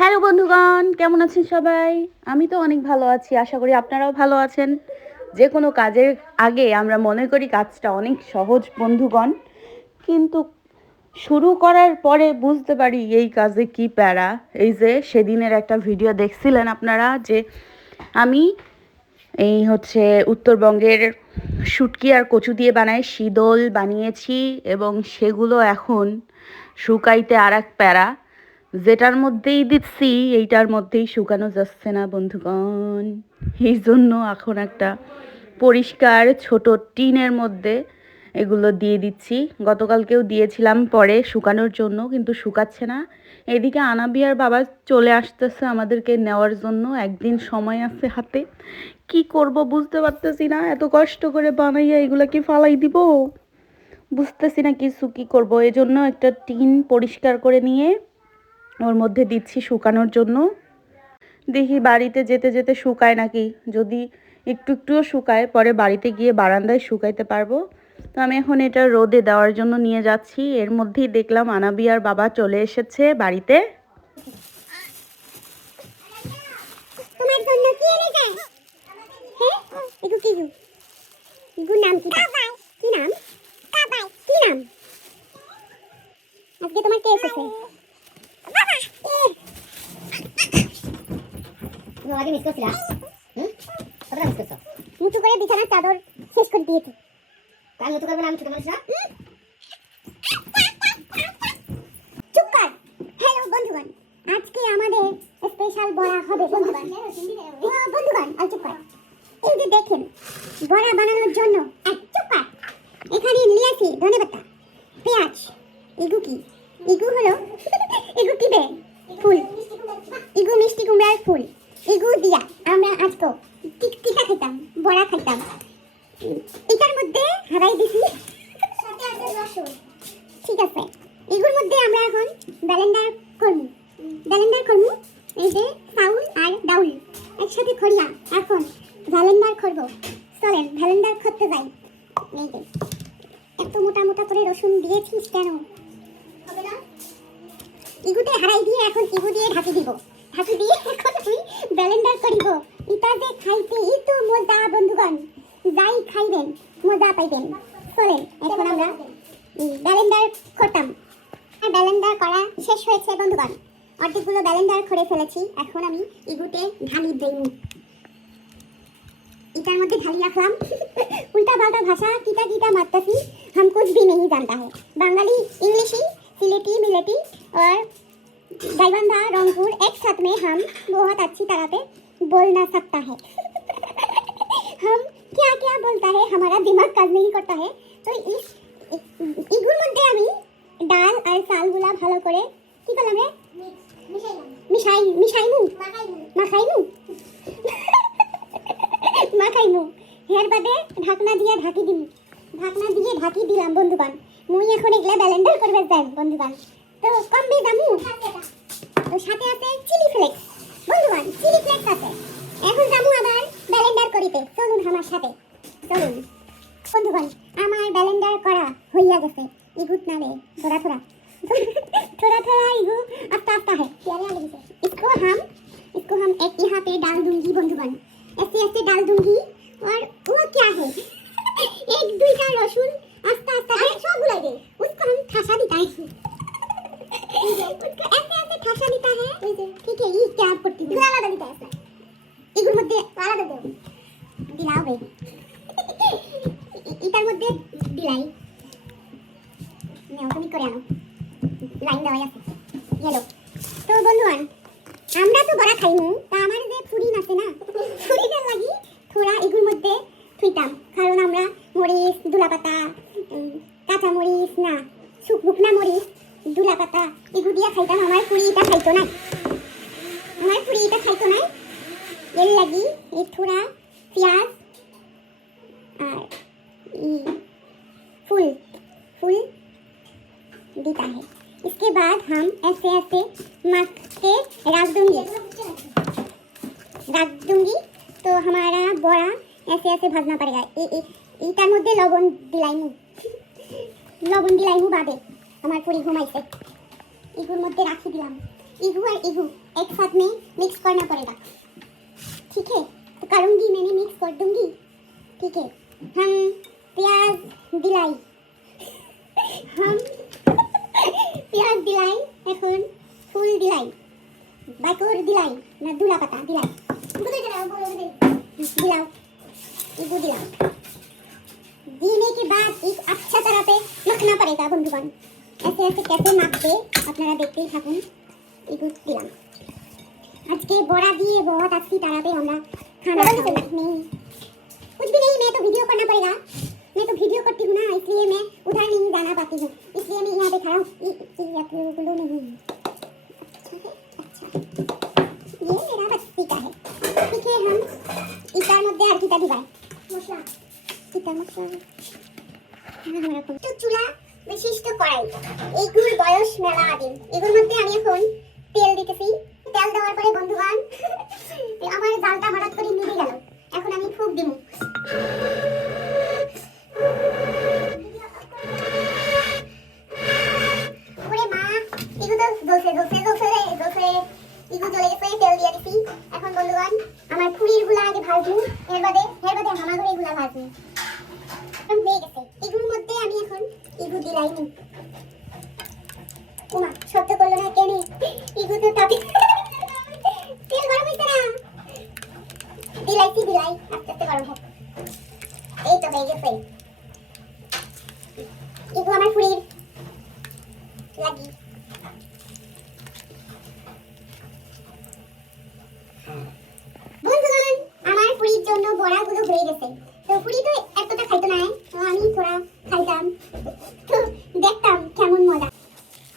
Hello বন্ধুগণ, কেমন আছেন সবাই? আমি তো অনেক ভালো আছি। আশা করি আপনারাও ভালো আছেন। যে কোনো কাজের আগে আমরা মনে করি কাজটা অনেক সহজ বন্ধুগণ, কিন্তু শুরু করার পরে বুঝতে পারি এই কাজে কি প্যারা। এই যে সেদিনের একটা ভিডিও দেখছিলেন আপনারা, যে আমি উত্তরবঙ্গের শুটকি আর কচু দিয়ে বানাই শীদল বানিয়েছি, এবং সেগুলো এখন শুকাইতে আর এক প্যারা। যেটার মধ্যেই দিচ্ছি এইটার মধ্যেই শুকানো যাচ্ছে না বন্ধুগণ। এই জন্য এখন একটা পরিষ্কার ছোট টিনের মধ্যে এগুলো দিয়ে দিচ্ছি। গতকালকেও দিয়েছিলাম পরে শুকানোর জন্য, কিন্তু শুকাচ্ছে না। এদিকে আনাবিয়ার বাবা চলে আসতেছে আমাদেরকে নেওয়ার জন্য, একদিন সময় আছে হাতে। কি করব বুঝতে পারতেছি না, এত কষ্ট করে বানাইয়া এগুলো কি ফালাই দিব, বুঝতেছি না কিছু কি করব। এজন্য একটা টিন পরিষ্কার করে নিয়ে ওর মধ্যে দিচ্ছি শুকানোর জন্য। দেখি বাড়িতে যেতে যেতে শুকায় নাকি। যদি একটু একটুও শুকায়, পরে বাড়িতে গিয়ে বারান্দায় শুকাইতে পারবো। তো আমি এখন এটা রোদে দেওয়ার জন্য নিয়ে যাচ্ছি। এর মধ্যেই দেখলাম আনাবিয়ার বাবা চলে এসেছে বাড়িতে। তোমার জন্য কি এনে যায়? হ্যাঁ, এগু কি গু? এগুর নাম কি? কাবাই। কি নাম? কাবাই। কি নাম? আজকে তোমার কে এসেছে? বাবা। তুমি আগে মিস করছিলা? কতটা মিস করছো? মুঠু করে বিছানার চাদর শেষ করে দিয়েছি। আমি মুঠু করবো না, আমি ছোট মানুষ না। চুপ কর। হ্যালো বন্ধুগণ, আজকে আমাদের স্পেশাল বড়া হবে বন্ধুগণ। বন্ধুগণ আর চুপ কর। এই যে দেখেন, বড়া বানানোর জন্য চুপ কর। এখানে নিয়েছি ধনেপাতা, পেঁয়াজ। এগু কি? এগু হলো এগু কি বে? ফুল। এগু মিষ্টি কুমড়ার ফুল। এগু দিয়া আমরা আজকে টিকা খাইতাম, বড়া খাইতাম। এটার মধ্যে হারাই দিছি সাথে আছে রসুন। ঠিক আছে, এগুলোর মধ্যে আমরা এখন ব্লেন্ডার করব। এই যে চাউল আর ডাউল একসাথে খড়িয়া এখন ব্লেন্ডার করব। চলেন ব্লেন্ডার করতে যাই। এই যে এত মোটা মোটা করে রসুন দিয়েছিস কেন? হবে না, ইগুতে হারাই দিয়ে এখন ইগু দিয়ে ঢাকি দিব। ঢাকি দিয়ে এখন আমি ব্লেন্ডার করিব। এটা যে খাইতে এত মজা বন্ধুগণ, যাই খাইবেন মজা পাইবেন। চলেন এখন আমরা ব্লেন্ডার করতাম। আর ব্লেন্ডার করা শেষ হয়েছে বন্ধুগণ, অর্ধেকগুলো ব্লেন্ডার করে ফেলেছি। এখন আমি ইগুতে ঢালি দেই। इधर मध्य ढाली रखलाम। उल्टा पाल्टा भाषा कीटा कीटा मारतासी, हम कुछ भी नहीं जानता है। बंगाली, इंग्लिशी, सिलेटी, मिलेटी और गाइबांधा, रंगपुर एक साथ में हम बहुत अच्छी तरह से बोल ना सकता है। हम क्या क्या बोलता है हमारा दिमाग काम नहीं करता है। तो इस इगुर मध्य আমি ডাল আর চালগুলা ভালো করে কি করলাম রে? মিশাইমু মাখাইমু। এর বাদে ঢাকনা দিয়ে ঢাকি দিমু। ঢাকনা দিয়ে ঢাকি দিলাম বন্ধুগণ। মুই এখন এগুলা ব্লেন্ডার করবে যাই বন্ধুগণ। তো কমবে দামু, তো সাথে আছে চিলি ফ্লেক্স বন্ধুগণ। চিলি ফ্লেক্স আছে। এখন দামু আবার ব্লেন্ডার করিতে। চলুন আমার সাথে, চলুন বন্ধুগণ। আমার ব্লেন্ডার করা হইয়া গেছে। इगुत ना रे थोड़ा थोड़ा इगु आस्ता आस्ता है। इसको हम एक यहाँ पे डाल दूंगी बंधुगण। ऐसे ऐसे डाल दूंगी। और वो क्या है? एक दुई का लहसुन आस्ता आस्ता सब बुलाई दे। उसको हम ठसा देता है। उसको ऐसे ऐसे ठसा देता है। ठीक है, ये क्या पट्टी आलादा देता है। इगुर मध्य आलादा दो दिलाओ बे। इटार मध्य दिलाई তুমি করে আনো, লাইন দেওয়া আছে গেল। তো বন্ধুগণ, আমরা তো বড়া খাইমু, তা আমার যে ফুরিন আছে না, ফুরিনের লাগি থোড়া এগুলোর মধ্যে থুইতাম। কারণ আমরা মরিচ, দুলাপাতা, কাঁচা মরিচ না শুকনা মরিচ, দুলাপাতা এগুলো দিয়ে খাইতাম। আমার ফুরি এটা খাইতো না, এর লাগি এই থোড়া পেঁয়াজ আর फूल देता है। इसके बाद हम ऐसे ऐसे मख के रख दूंगी। तो हमारा बड़ा ऐसे ऐसे भाजना पड़ेगा। इटार मध्य लवण दिलाइमु बादे हमार पूरी घुमाइছে। इगुर मध्य राखी दिलाम। इगु और इगु एक साथ में मिक्स करना पड़ेगा, ठीक है? तो करूँगी, मैंने मिक्स कर दूँगी, ठीक है? हम प्याज दिलाई, हम प्याज दिलाई, এখন ফুল দিলাই, বাকর দিলাই না দুলা পাতা দিলাই, বুঝে গেলাম, दिलाओ, इबू दिलाओ। देने के बाद एक अच्छा तरह पे मखना पड़ेगा बंधुगण, ऐसे ऐसे कैसे माखते আপনারা দেখতেই থাকুন। इबू दिलाम। आज के बड़ा दिए बहुत अच्छी तरह पे हमरा खाना नहीं, कुछ भी नहीं, मैं तो वीडियो करना पड़ेगा, मैं तो वीडियो करती हूँ ना, इसलिए मैं उधर नहीं जाना पाती हूँ, इसलिए मैं यहाँ पे खड़ा हूँ। ये नहीं, अच्छा, ये मेरा बस्ती का है, ठीक है? हम इटार मध्य আর কিটা দিবাই মশলা, ইটা মশলা আমরা তো চুলা বিশিষ্ট কড়াই, এইগুলোর বয়স মেলা আদিম। এগুলোর মধ্যে আমি এখন তেল দিতেছি, তেল দেওয়ার পরে বন্ধুগণ আমার জালটা হঠাৎ করে নিভে গেল, এখন আমি ফুঁক দিব। ওরে মা, এগুলো তো জ্বলছে, এগুলো চলে গেছে, তেল দিয়ে দিছি। এখন বন্ধুগণ আমার ফুরির গুলা আগে ভাজবো, এর বাদে হামাগুড়ি এগুলা ভাজবো, হয়ে গেছে। এগুলোর মধ্যে আমি এখন এগুলো দিলাই নি, ওমা শব্দ করলো না কেন? এগুলো তো তাপে তেল গরম হইছে না, দিলাই আস্তে আস্তে গরম হোক। এই তো হয়ে গেছে, এগুলো আমার ফুরির লাগি। বন্ধুগণ আমার ফুরির জন্য বড়াগুলো হয়ে গেছে, তো ফুরি তো এতটা খাইতো না, তো আমি থোড়া খাইতাম, তো দেখতাম কেমন মজা।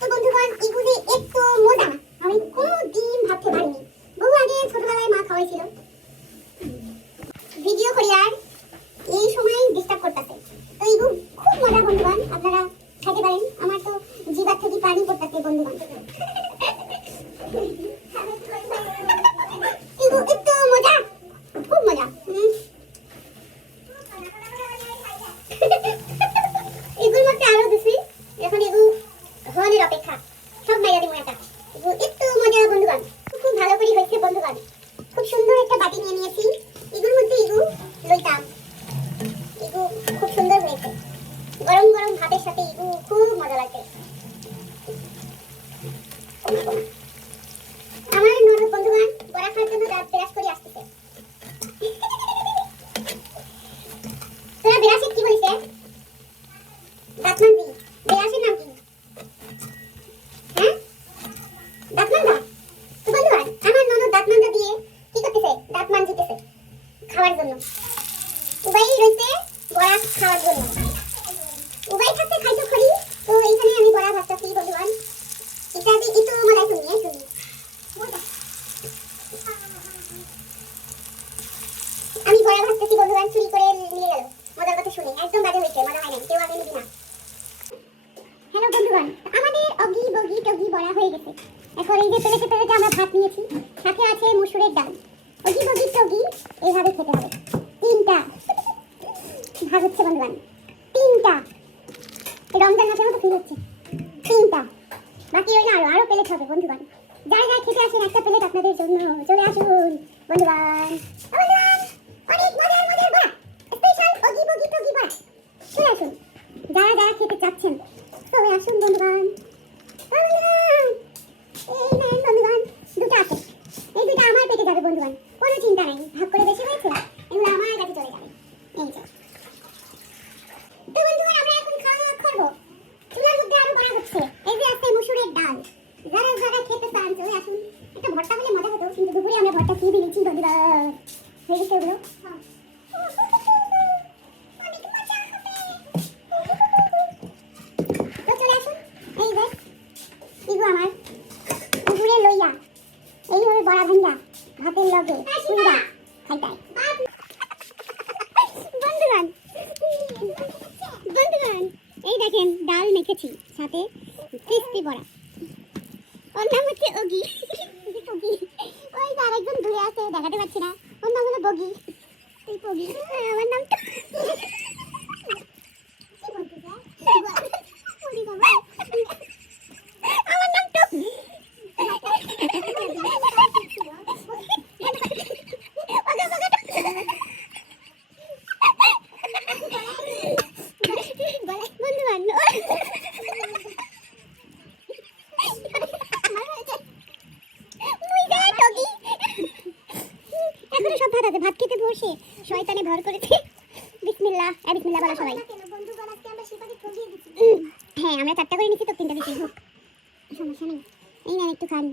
তো বন্ধুগণ এগুলো এত মজা আমি কোনোদিন ভাবতে পারিনি, বহু আগে ছোটবেলায় মা খাওয়াইছিল। ভিডিও করি আর এই সময় ডিস্টার্ব করতেছে, তো এগুলো খুব মজা বন্ধুগণ, আপনারা খাইতে পারেন। আমার তো জিভার থেকে পানি পড়তেছে বন্ধুগণ, এত মজা, খুব মজা। এগুলোর মধ্যে আরো দিছি, এখন এগুলো হওয়ার অপেক্ষা, সব মাইরা দিব একটা। এত মজা বন্ধুগণ, খুব ভালো করে হয়েছে বন্ধুগণ, খুব সুন্দর একটা বাটি নিয়ে নিয়েছি, এগুলোর মধ্যে এগুলো লইতাম, এগুলো খুব সুন্দর হয়েছে, গরম গরম ভাতের সাথে এগুলো খুব মজা লাগছে। আমার ননদ বন্ধুগণ বড়া খাওয়ার জন্য দাঁত ব্রাশ করে আসতেছে। তোরা ব্রাশে কি বলিস? দাঁত মানজি, ব্রাশের নাম কি? হ্যাঁ, দাঁত মানজা। তো বন্ধুগণ আমার ননদ দাঁত মানজা দিয়ে কি করতেছে? দাঁত মানজিতেছে খাওয়ার জন্য। উবাই রইছে বড়া খাওয়ার জন্য, উবাই থাকতে খাইতো খড়ি, তো এইখানে আমি বড়া ভাজতেছি বন্ধুগণ। এটা দিয়ে একটু মজা শুনি, আমি বড়া ভাজতেছি বন্ধুগণ, চুরি করে নিয়ে গেল, মজার কথা শুনে একদম বাজে হয়েছে, মজা হয় না, কেউ আগে নিবি না। হ্যালো বন্ধুগণ, আমাদের অগি বগি টগি বড়া হয়ে গেছে, এখন এই যে পেলেতে আমরা ভাত নিয়েছি, সাথে আছে মসুরের ডাল। অগি বগি টগি এইভাবে খেতে হবে, 3টা ভাগ হচ্ছে বন্ধুগণ, 3টা রমজান মাসের মতো ফিল হচ্ছে, 3টা বাকি ওই না আরো প্লেট হবে বন্ধুগণ। যারা খেতে আসেন একটা প্লেট আপনাদের জন্য, চলে আসুন বন্ধুগণ। অনেক মজার বড়া, স্পেশাল অগি বগি টগি বড়া, চলে আসুন যারা খেতে চাচ্ছেন, চলে আসুন বন্ধুগণ। এই নেন বন্ধুগণ, 2টা আছে, এই 2টা আমার পেটে যাবে বন্ধুগণ, কোনো চিন্তা নাই, ভাগ করে বেশি হয়েছে এগুলো আমার কাছে চলে যাবে। এই যে তো বন্ধুগণ আমরা এখন খাওয়া করবো, চুলার মধ্যে আরো বড়া হচ্ছে, এই যে আছে মসুরের ডাল, যারা খেতে চান চলে আসুন। একটা ভর্তা হলে মজা হতো, কিন্তু দুপুরে আমরা ভর্তা খেয়ে নিচ্ছি বন্ধুরা, হয়ে গেছে ওগুলো। তো চলে আসুন, এই যে এগুলো আমার দুপুরে লইয়া এইভাবে বড়া ভাঙ্গা ভাতের লগে সুন্দর খাইতাই বন্ধুগণ। এই দেখেন ডাল মেখেছি, সাথে ক্রিস্পি বড়া, ওর নাম হচ্ছে ওগি। ওই যে আরেকজন দূরে আছে, দেখাতে পাচ্ছি না, ওর নাম হলো বগি। তুই বগি, আমার নাম তো আমার নাম তো ভাত আছে, ভাত খেতে বসে শয়তানে ভর করেছে। বিসমিল্লাহ, বিসমিল্লাহ বলো সবাই। হ্যাঁ আমরা 4টা করে নিচ্ছি তো 3টা দিচ্ছি, হোক সমস্যা নেই। এই না একটু খান।